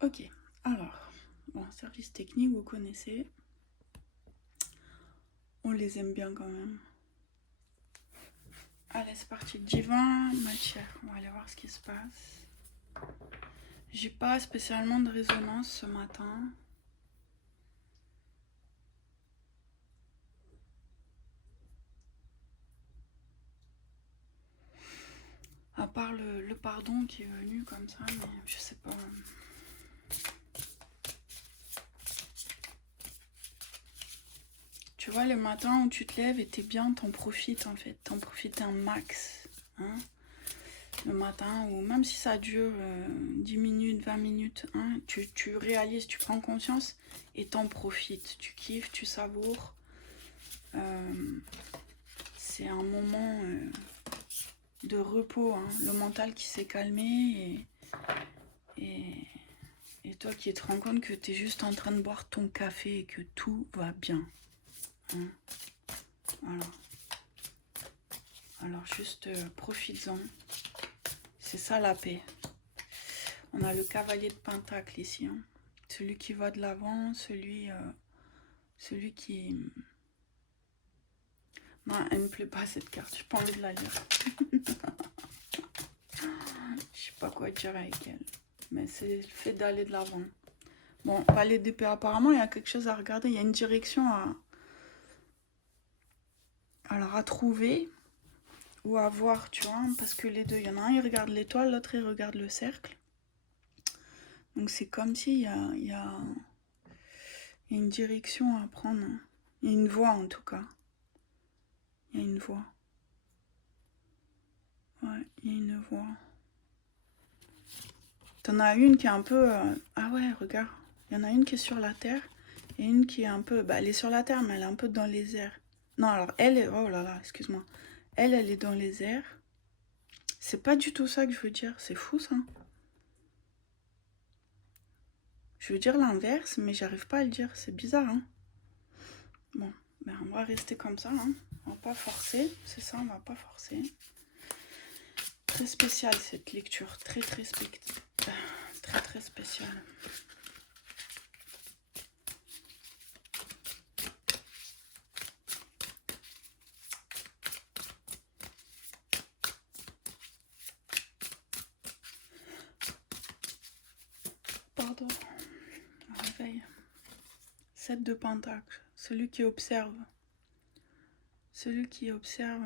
Ok, alors, bon, service technique, vous connaissez. On les aime bien quand même. Allez, c'est parti. Divin, matière. On va aller voir ce qui se passe. J'ai pas spécialement de résonance ce matin. À part le pardon qui est venu comme ça, mais je sais pas. Tu vois, le matin où tu te lèves et t'es bien, t'en profites en fait. T'en profites un max. Hein, le matin, ou même si ça dure 10 minutes, 20 minutes, hein, tu réalises, tu prends conscience et t'en profites. Tu kiffes, tu savoures. C'est un moment de repos, hein, le mental qui s'est calmé et toi qui te rends compte que tu es juste en train de boire ton café et que tout va bien. Hein, voilà. Alors juste profites-en. C'est ça la paix. On a le cavalier de Pentacle ici. Hein. Celui qui va de l'avant, celui qui... Non, elle me plaît pas cette carte. J'ai pas envie de la lire. Je sais pas quoi dire avec elle. Mais c'est le fait d'aller de l'avant. Bon, valet d'épée, apparemment, il y a quelque chose à regarder. Il y a une direction à trouver ou à voir, tu vois. Parce que les deux, il y en a un, il regarde l'étoile, l'autre, il regarde le cercle. Donc, c'est comme s'il y a une direction à prendre. Il y a une voie, en tout cas. Il y a une voie. Ouais, il y a une voie. T'en as une qui est un peu... Ah ouais, regarde. Il y en a une qui est sur la Terre et une qui est un peu... Bah, elle est sur la Terre, mais elle est un peu dans les airs. Non, alors, elle est... Oh là là, excuse-moi. Elle est dans les airs. C'est pas du tout ça que je veux dire. C'est fou, ça. Je veux dire l'inverse, mais j'arrive pas à le dire. C'est bizarre, hein. Bon, ben on va rester comme ça, hein. On va pas forcer. C'est ça, on va pas forcer. Très spéciale, cette lecture. Très spéciale. Pardon. Réveil. 7 de Pentacle. Celui qui observe. Celui qui observe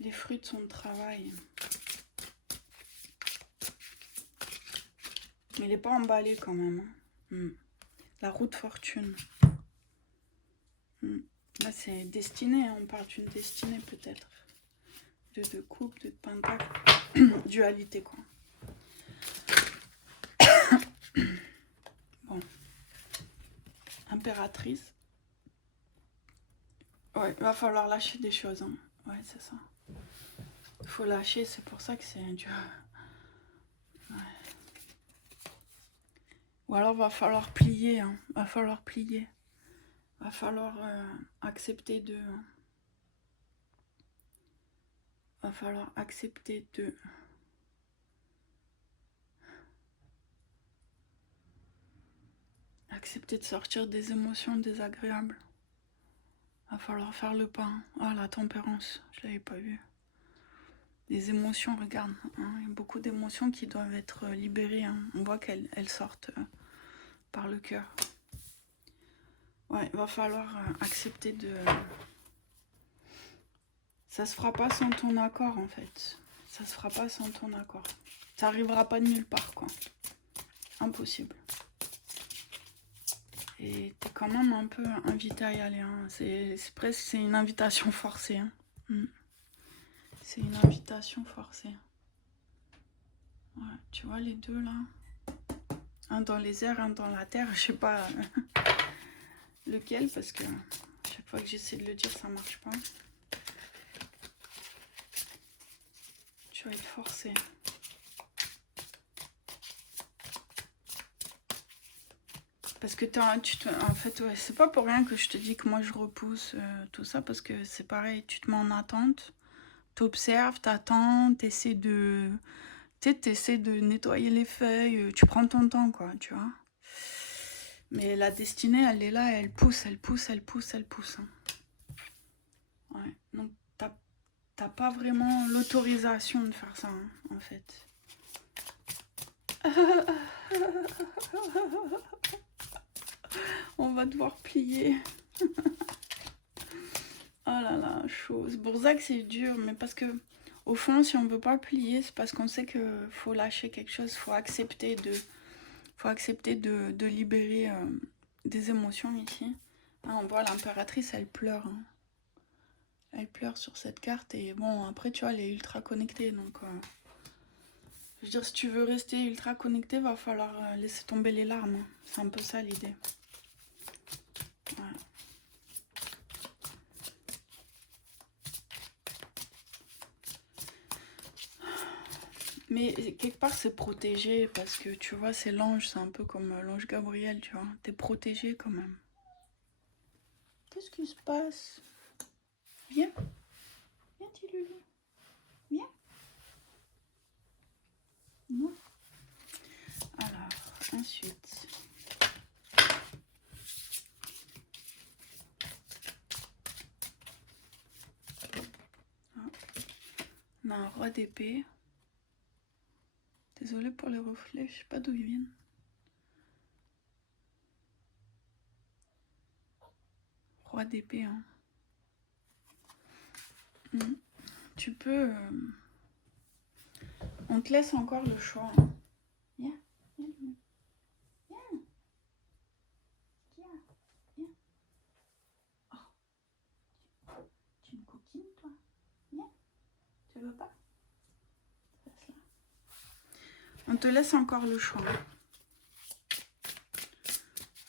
les fruits de son travail. Mais il n'est pas emballé quand même. Hein. La roue de fortune. Là, c'est destinée. Hein. On parle d'une destinée peut-être. De coupe, de pentacle. Dualité, quoi. Bon. Impératrice. Ouais, il va falloir lâcher des choses. Hein. Ouais, c'est ça. Il faut lâcher, c'est pour ça que c'est dur. Ouais. Ou alors va falloir plier. Hein. Va falloir plier. Va falloir accepter de... Va falloir accepter de... Accepter de sortir des émotions désagréables. Va falloir faire le pas. Hein. Ah, la tempérance, je l'avais pas vu. Les émotions, regarde, hein, il y a beaucoup d'émotions qui doivent être libérées. Hein. On voit qu'elles sortent par le cœur. Ouais, il va falloir accepter de... Ça se fera pas sans ton accord, en fait. Ça se fera pas sans ton accord. Ça arrivera pas de nulle part, quoi. Impossible. Et t'es quand même un peu invité à y aller. Hein. C'est presque c'est une invitation forcée. Hein. C'est une invitation forcée. Ouais, tu vois les deux là. Un dans les airs, un dans la terre. Je sais pas lequel parce que chaque fois que j'essaie de le dire, ça marche pas. Tu vas être forcé. Parce que en fait, ouais, c'est pas pour rien que je te dis que moi je repousse tout ça, parce que c'est pareil, tu te mets en attente, t'observes, t'attends, t'essaies de Tu sais, tu essaies de nettoyer les feuilles, tu prends ton temps, quoi, tu vois. Mais la destinée, elle est là, elle pousse, elle pousse, elle pousse, elle pousse. Hein. Ouais. Donc, t'as pas vraiment l'autorisation de faire ça, hein, en fait. On va devoir plier. Oh là là, chaud. C'est pour ça que c'est dur, mais parce que au fond, si on veut pas plier, c'est parce qu'on sait que faut lâcher quelque chose, faut accepter de libérer des émotions ici. Hein, on voit l'impératrice, elle pleure. Hein. Elle pleure sur cette carte et bon, après tu vois, elle est ultra connectée, donc je veux dire, si tu veux rester ultra connecté, va falloir laisser tomber les larmes. Hein. C'est un peu ça l'idée. Ouais. Mais quelque part, c'est protégé parce que tu vois, c'est l'ange, c'est un peu comme l'ange Gabriel, tu vois. T'es protégé quand même. Qu'est-ce qui se passe? Viens. Viens, petit loulou. Viens. Non. Alors, ensuite. On a un roi d'épée. Désolée pour les reflets, je sais pas d'où ils viennent. Roi d'épée, hein. Tu peux... On te laisse encore le choix. Hein. Viens, viens, viens. Viens, viens. Oh. Tu es une coquine, toi. Viens. Tu veux pas? Reste là. On te laisse encore le choix.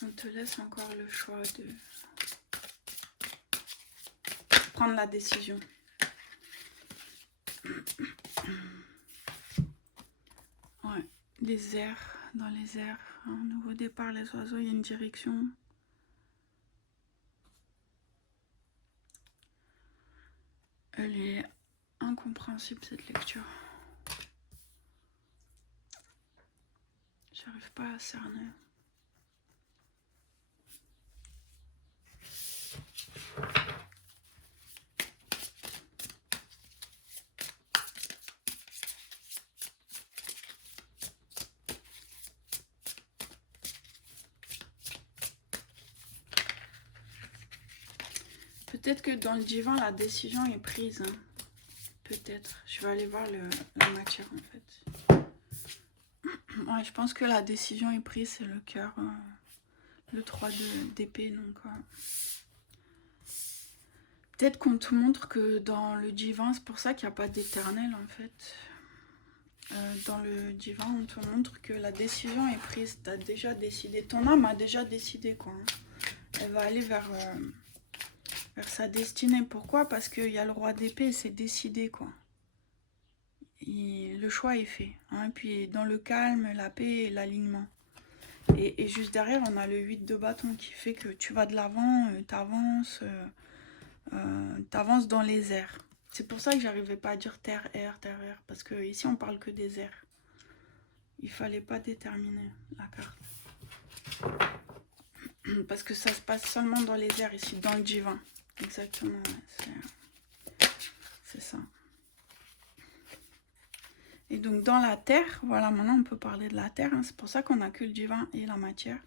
On te laisse encore le choix de prendre la décision. Ouais, les airs, dans les airs, un nouveau départ, les oiseaux, il y a une direction. Elle est incompréhensible cette lecture. J'arrive pas à cerner. Peut-être que dans le divin, la décision est prise. Hein. Peut-être. Je vais aller voir la matière en fait. Ouais, je pense que la décision est prise, c'est le cœur. Le 3 d'épée. Donc, peut-être qu'on te montre que dans le divin, c'est pour ça qu'il n'y a pas d'éternel en fait. Dans le divin, on te montre que la décision est prise. Tu as déjà décidé. Ton âme a déjà décidé quoi. Hein. Elle va aller vers sa destinée. Pourquoi? Parce qu'il y a le roi d'épée, c'est décidé quoi. Le choix est fait. Hein. Puis dans le calme, la paix et l'alignement. Et juste derrière, on a le 8 de bâton qui fait que tu vas de l'avant, t'avances dans les airs. C'est pour ça que j'arrivais pas à dire terre, air, parce que ici on parle que des airs. Il fallait pas déterminer la carte. Parce que ça se passe seulement dans les airs ici, dans le divin. Exactement, c'est ça. Et donc dans la terre, voilà, maintenant on peut parler de la terre. Hein, c'est pour ça qu'on a que le divin et la matière.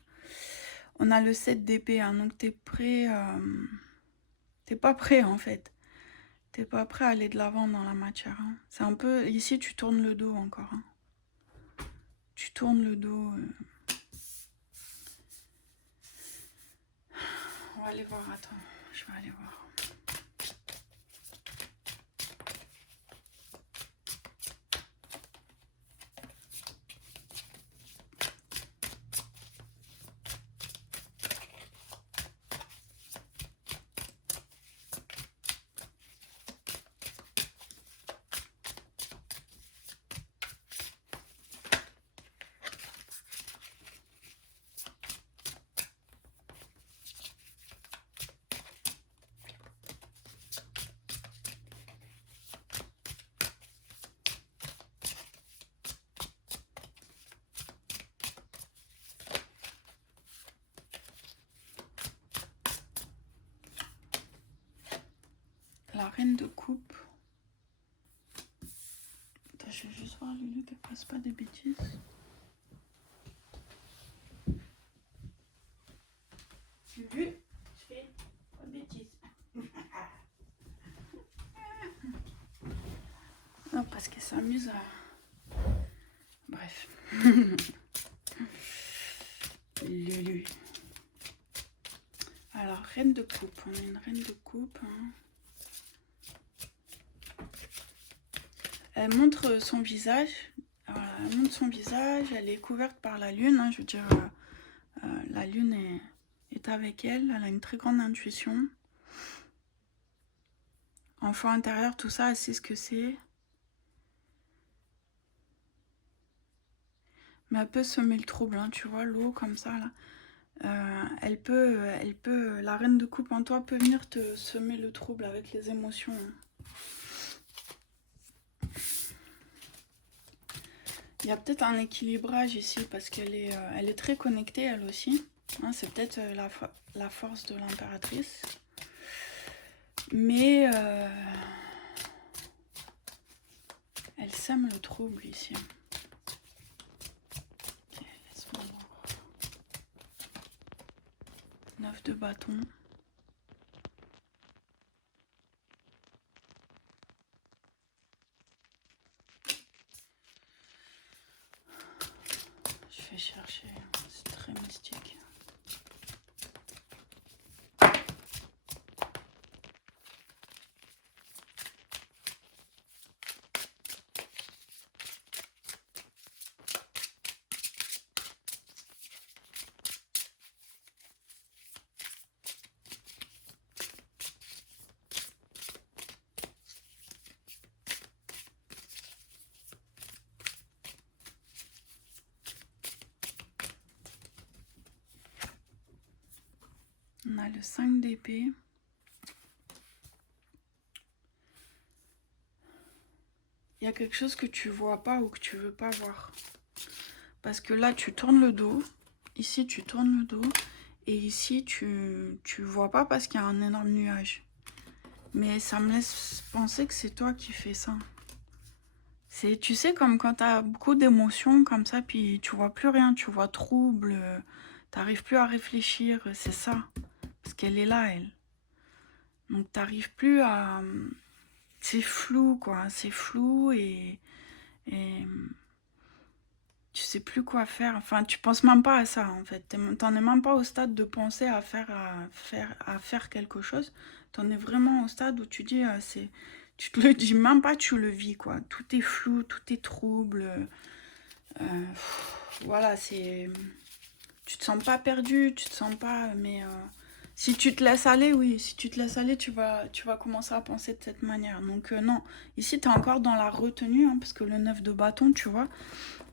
On a le 7 d'épée, hein, donc t'es prêt... T'es pas prêt en fait. T'es pas prêt à aller de l'avant dans la matière. Hein. C'est un peu... Ici, tu tournes le dos encore. Hein. Tu tournes le dos. On va aller voir. Attends, je vais aller voir. reine de coupe. Attends, je vais juste voir Lulu qu'elle fasse pas des bêtises. Lulu, je fais pas de bêtises. Non, parce qu'elle s'amuse à... Bref. Lulu. Alors, reine de coupe. On a une reine de coupe. Hein. Elle montre son visage. Voilà, elle montre son visage. Elle est couverte par la lune. Hein, je veux dire, la lune est avec elle. Elle a une très grande intuition. Enfant intérieur, tout ça, elle sait ce que c'est. Mais elle peut semer le trouble, hein, tu vois, l'eau comme ça, là. Elle peut, la reine de coupe en toi peut venir te semer le trouble avec les émotions. Hein. Il y a peut-être un équilibrage ici parce qu'elle est, elle est très connectée, elle aussi. Hein, c'est peut-être la force de l'impératrice. Mais elle sème le trouble ici. 9 de bâton. Je vais chercher, c'est très mystique. On a le 5 d'épée. Il y a quelque chose que tu vois pas ou que tu veux pas voir. Parce que là, tu tournes le dos. Ici, tu tournes le dos. Et ici, tu vois pas parce qu'il y a un énorme nuage. Mais ça me laisse penser que c'est toi qui fais ça. Tu sais, comme quand tu as beaucoup d'émotions comme ça, puis tu vois plus rien, tu vois trouble, t'arrives plus à réfléchir, c'est ça. Parce qu'elle est là, elle. Donc t'arrives plus à... C'est flou, quoi. C'est flou et tu sais plus quoi faire. Enfin, tu penses même pas à ça, en fait. T'en es même pas au stade de penser à faire quelque chose. T'en es vraiment au stade où tu dis, tu te le dis même pas, tu le vis, quoi. Tout est flou, tout est trouble. Voilà, c'est... Tu te sens pas perdu, tu te sens pas... Mais si tu te laisses aller, oui, si tu te laisses aller, tu vas commencer à penser de cette manière. Donc non, ici, tu es encore dans la retenue, hein, parce que le 9 de bâton, tu vois,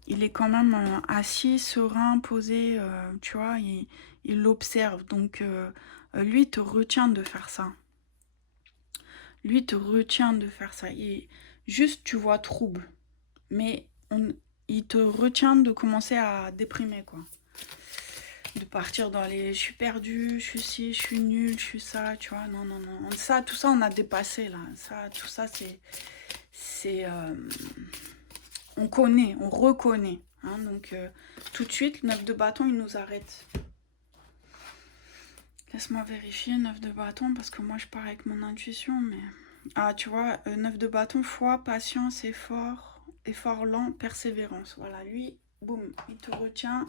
il est quand même assis, serein, posé, tu vois, il l'observe. Donc lui, il te retient de faire ça. Lui, il te retient de faire ça. Juste, tu vois trouble. Mais il te retient de commencer à déprimer, quoi. De partir dans les je suis perdue, je suis ci, je suis nulle, je suis ça, tu vois. Non, non, non. Ça, tout ça, on a dépassé, là. Ça, tout ça, on connaît, on reconnaît. Hein, donc, tout de suite, 9 de bâton, il nous arrête. Laisse-moi vérifier, 9 de bâton, parce que moi, je pars avec mon intuition, mais... Ah, tu vois, 9 de bâton, foi, patience, effort lent, persévérance. Voilà, lui, boum, il te retient.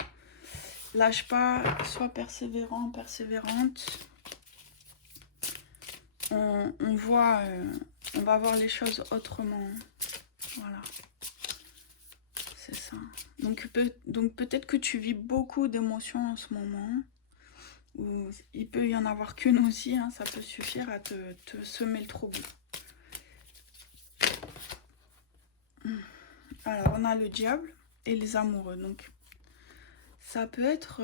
Lâche pas, sois persévérant, persévérante. On voit, on va voir les choses autrement. Voilà. C'est ça. Donc peut-être que tu vis beaucoup d'émotions en ce moment. Ou il peut y en avoir qu'une aussi, hein, ça peut suffire à te semer le trouble. Alors, on a le diable et les amoureux. Donc, ça peut être...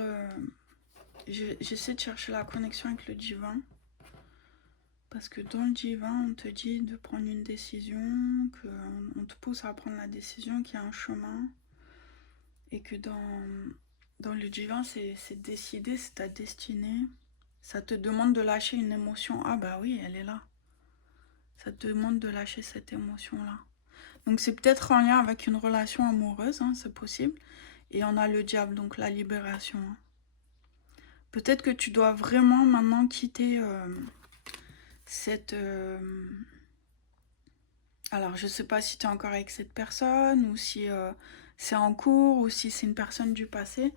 j'essaie de chercher la connexion avec le divin. Parce que dans le divin, on te dit de prendre une décision, qu'on te pousse à prendre la décision, qu'il y a un chemin. Et que dans le divin, c'est décider, c'est ta destinée. Ça te demande de lâcher une émotion. Ah bah oui, elle est là. Ça te demande de lâcher cette émotion-là. Donc c'est peut-être en lien avec une relation amoureuse, hein, c'est possible. Et on a le diable, donc la libération. Hein. Peut-être que tu dois vraiment maintenant quitter cette... Alors je sais pas si tu es encore avec cette personne, ou si c'est en cours, ou si c'est une personne du passé.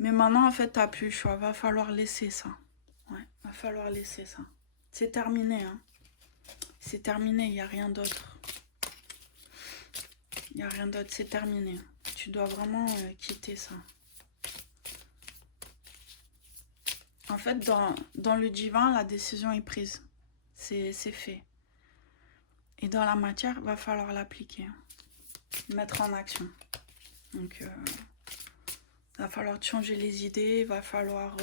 Mais maintenant, en fait, t'as plus le choix. Va falloir laisser ça. Ouais, va falloir laisser ça. C'est terminé, hein. C'est terminé, il n'y a rien d'autre. Il n'y a rien d'autre, c'est terminé. Tu dois vraiment quitter ça. En fait, dans le divin, la décision est prise. C'est fait. Et dans la matière, va falloir l'appliquer. Mettre en action. Donc, va falloir te changer les idées, va falloir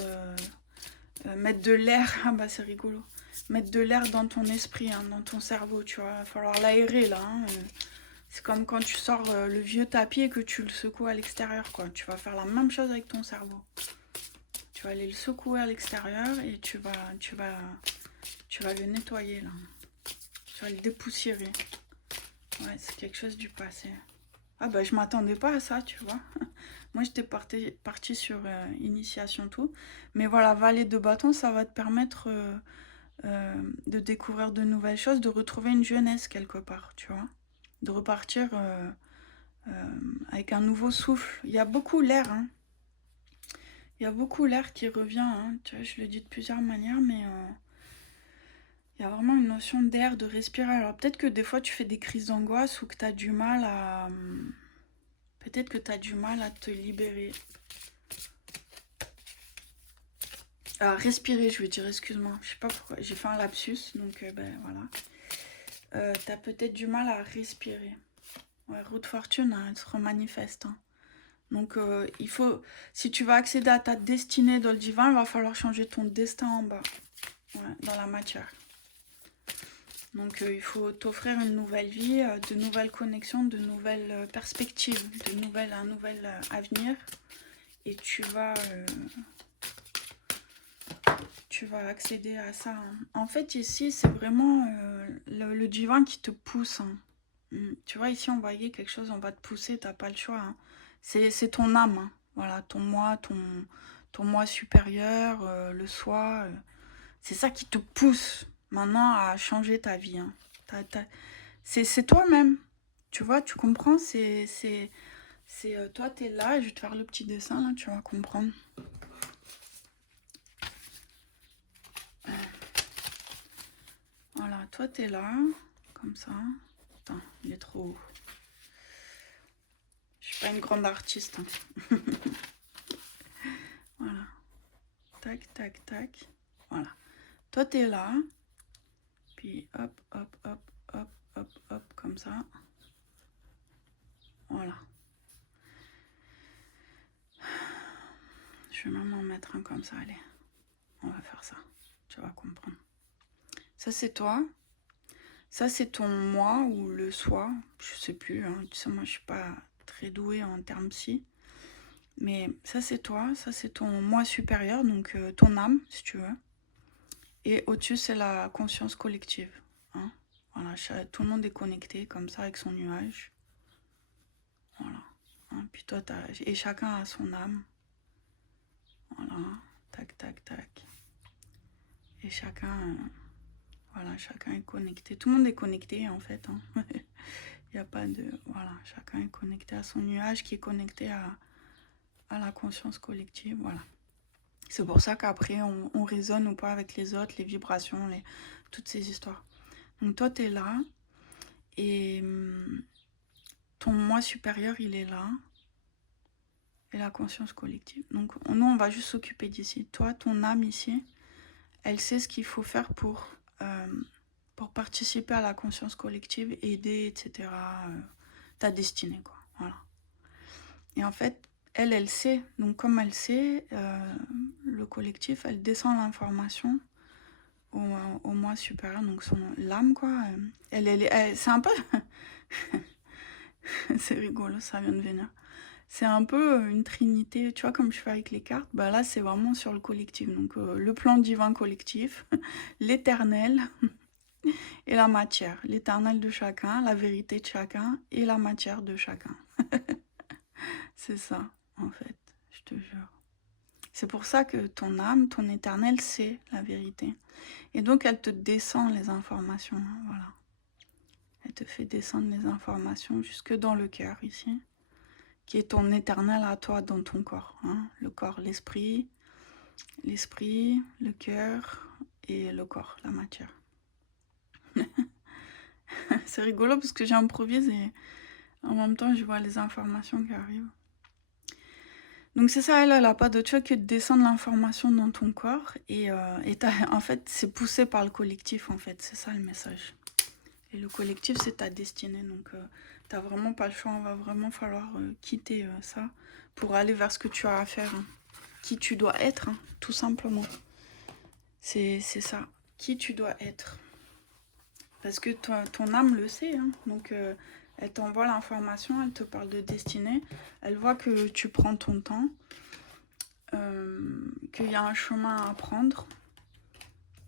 mettre de l'air. Ah bah c'est rigolo. Mettre de l'air dans ton esprit, hein, dans ton cerveau, tu vois. Va falloir l'aérer là. Hein, c'est comme quand tu sors le vieux tapis et que tu le secoues à l'extérieur, quoi. Tu vas faire la même chose avec ton cerveau. Tu vas aller le secouer à l'extérieur et tu vas le nettoyer là. Tu vas le dépoussiérer. Ouais, c'est quelque chose du passé. Ah bah je m'attendais pas à ça, tu vois. Moi j'étais partie sur initiation tout. Mais voilà, valet de bâton, ça va te permettre de découvrir de nouvelles choses, de retrouver une jeunesse quelque part, tu vois. De repartir avec un nouveau souffle. Il y a beaucoup l'air, hein. Il y a beaucoup l'air qui revient, hein. Tu vois, je le dis de plusieurs manières, mais il y a vraiment une notion d'air, de respirer. Alors peut-être que des fois tu fais des crises d'angoisse ou que tu as du mal à... Peut-être que tu as du mal à te libérer. Respirer, je veux dire, excuse-moi. Je sais pas pourquoi, j'ai fait un lapsus, donc ben voilà. Tu as peut-être du mal à respirer. Ouais, roue de fortune, hein, elle se remanifeste. Hein. Donc il faut, si tu vas accéder à ta destinée dans le divin, il va falloir changer ton destin en bas, ouais, dans la matière. Donc il faut t'offrir une nouvelle vie, de nouvelles connexions, de nouvelles perspectives, un nouvel avenir. Et tu vas accéder à ça. Hein. En fait, ici, c'est vraiment le divin qui te pousse. Hein. Tu vois, ici, on voyait quelque chose, on va te pousser, t'as pas le choix. Hein. C'est ton âme. Hein. Voilà, ton moi supérieur, le soi. C'est ça qui te pousse maintenant à changer ta vie. Hein. C'est toi-même. Tu vois, tu comprends, toi, t'es là, et je vais te faire le petit dessin, là, tu vas comprendre. Voilà, toi, t'es là, comme ça. Attends, il est trop haut. Je suis pas une grande artiste. Hein. Voilà. Tac, tac, tac. Voilà. Toi, t'es là. Puis, hop, hop, hop, hop, hop, hop, comme ça. Voilà. Je vais même en mettre un comme ça, allez. On va faire ça. Tu vas comprendre. Ça, c'est toi. Ça, c'est ton moi ou le soi. Je sais plus. Hein. Tu sais, moi, je suis pas très douée en termes psy. Mais ça, c'est toi. Ça, c'est ton moi supérieur. Donc, ton âme, si tu veux. Et au-dessus, c'est la conscience collective. Hein. Voilà, tout le monde est connecté comme ça avec son nuage. Voilà. Hein. Puis toi, et chacun a son âme. Voilà. Tac, tac, tac. Et chacun... Voilà, chacun est connecté. Tout le monde est connecté, en fait. Hein. Il n'y a pas de... Voilà, chacun est connecté à son nuage qui est connecté à la conscience collective. Voilà. C'est pour ça qu'après, on résonne ou pas avec les autres, les vibrations, toutes ces histoires. Donc toi, tu es là. Et ton moi supérieur, il est là. Et la conscience collective. Donc nous, on va juste s'occuper d'ici. Toi, ton âme ici, elle sait ce qu'il faut faire pour participer à la conscience collective, aider, etc. Ta destinée, quoi. Voilà. Et en fait, elle sait. Donc comme elle sait, le collectif, elle descend l'information au moi supérieur, donc l'âme, quoi. C'est un peu... c'est rigolo, ça vient de venir. C'est un peu une trinité, tu vois, comme je fais avec les cartes. Bah là, c'est vraiment sur le collectif. Donc le plan divin collectif, l'éternel, et la matière. L'éternel de chacun, la vérité de chacun et la matière de chacun. C'est ça, en fait, je te jure. C'est pour ça que ton âme, ton éternel, c'est la vérité. Et donc, elle te descend les informations, hein, voilà. Elle te fait descendre les informations jusque dans le cœur, ici, qui est ton éternel à toi dans ton corps. Hein. Le corps, l'esprit, le cœur et le corps, la matière. C'est rigolo parce que j'improvise et en même temps, je vois les informations qui arrivent. Donc c'est ça, elle n'a pas d'autre choix que de descendre l'information dans ton corps. Et en fait, c'est poussé par le collectif, en fait. C'est ça le message. Et le collectif, c'est ta destinée. Donc t'as vraiment pas le choix. Il va vraiment falloir quitter ça pour aller vers ce que tu as à faire. Hein. Qui tu dois être, hein, tout simplement. C'est ça. Qui tu dois être. Parce que ton âme le sait. Hein. Donc elle t'envoie l'information, elle te parle de destinée. Elle voit que tu prends ton temps. Qu'il y a un chemin à prendre,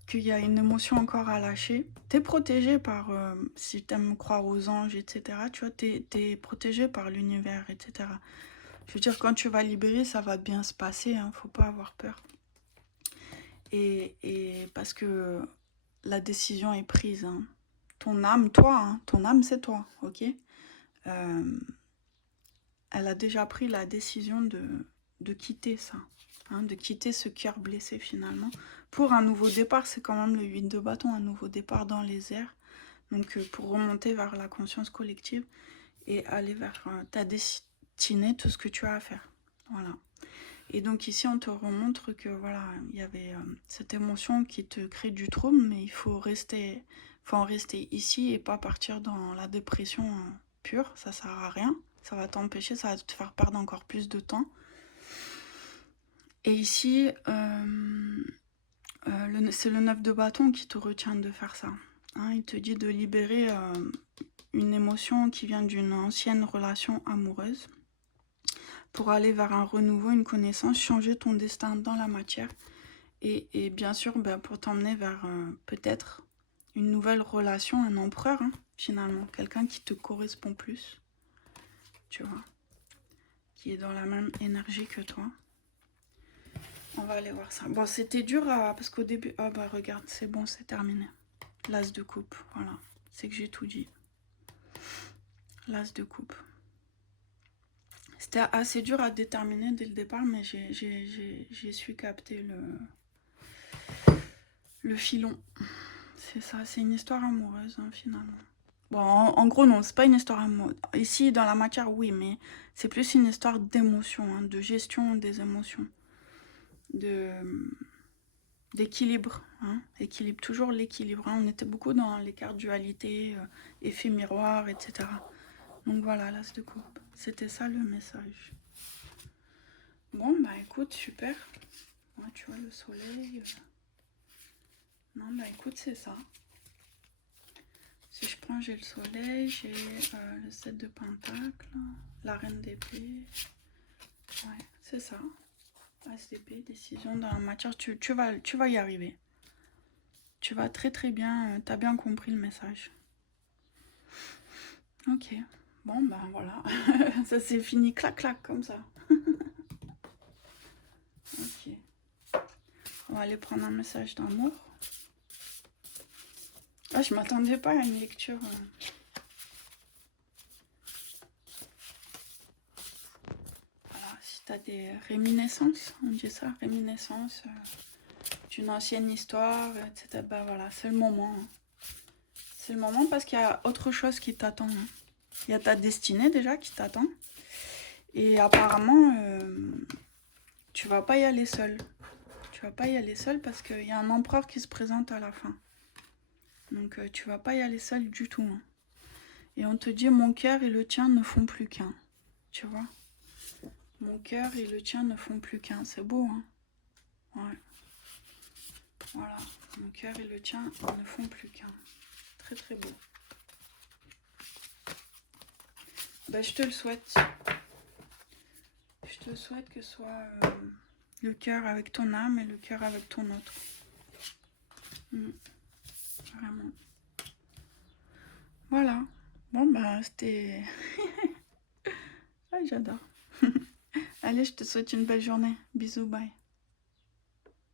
qu'il y a une émotion encore à lâcher. T'es protégé par, si t'aimes croire aux anges, etc., tu vois, t'es protégé par l'univers, etc. Je veux dire, quand tu vas libérer, ça va bien se passer, hein, faut pas avoir peur. Et parce que la décision est prise. Hein. Ton âme, toi, hein, ton âme, c'est toi, ok elle a déjà pris la décision de quitter ça. Hein, de quitter ce cœur blessé finalement pour un nouveau départ. C'est quand même le 8 de bâton, un nouveau départ dans les airs, donc pour remonter vers la conscience collective et aller vers ta destinée, tout ce que tu as à faire, voilà. Et donc ici on te remontre que voilà, il y avait cette émotion qui te crée du trouble, mais il faut en rester ici et pas partir dans la dépression pure. Ça sert à rien, ça va t'empêcher, ça va te faire perdre encore plus de temps. Et ici, c'est le 9 de bâton qui te retient de faire ça. Hein, il te dit de libérer une émotion qui vient d'une ancienne relation amoureuse pour aller vers un renouveau, une connaissance, changer ton destin dans la matière. Et bien sûr, pour t'emmener vers peut-être une nouvelle relation, un empereur, hein, finalement. Quelqu'un qui te correspond plus, tu vois, qui est dans la même énergie que toi. On va aller voir ça. Bon, c'était dur parce qu'au début... Ah bah regarde, c'est bon, c'est terminé. L'as de coupe, voilà. C'est que j'ai tout dit. L'as de coupe. C'était assez dur à déterminer dès le départ, mais j'ai su capter le filon. C'est ça, c'est une histoire amoureuse, hein, finalement. Bon, en gros, non, c'est pas une histoire amoureuse. Ici, dans la matière, oui, mais c'est plus une histoire d'émotion, hein, de gestion des émotions. D'équilibre, hein, équilibre, toujours l'équilibre. Hein. On était beaucoup dans les cartes dualité, effet miroir, etc. Donc voilà, l'as de coupe. C'était ça le message. Bon, bah écoute, super. Ouais, tu vois, le soleil. Non, bah écoute, c'est ça. Si je prends, j'ai le soleil, j'ai le 7 de pentacle, la reine d'épée. Ouais, c'est ça. As d'épée, décision dans la matière, tu vas y arriver. Tu vas très très bien, t'as bien compris le message. Ok, bon ben voilà, ça c'est fini, clac clac comme ça. Ok, on va aller prendre un message d'amour. Ah, je m'attendais pas à une lecture. Voilà, si t'as des réminiscences, on dit ça, réminiscences d'une ancienne histoire, etc. Bah voilà, c'est le moment. Hein. C'est le moment parce qu'il y a autre chose qui t'attend. Hein. Il y a ta destinée déjà qui t'attend. Et apparemment, tu vas pas y aller seul. Tu vas pas y aller seul parce qu'il y a un empereur qui se présente à la fin. Donc tu vas pas y aller seul du tout. Hein. Et on te dit mon cœur et le tien ne font plus qu'un. Tu vois? Mon cœur et le tien ne font plus qu'un. C'est beau, hein? Ouais. Voilà. Mon cœur et le tien ne font plus qu'un. Très très beau. Ben, je te le souhaite. Je te souhaite que ce soit le cœur avec ton âme et le cœur avec ton autre. Vraiment. Voilà. Bon, bah, c'était... Ouais, j'adore. Allez, je te souhaite une belle journée. Bisous, bye.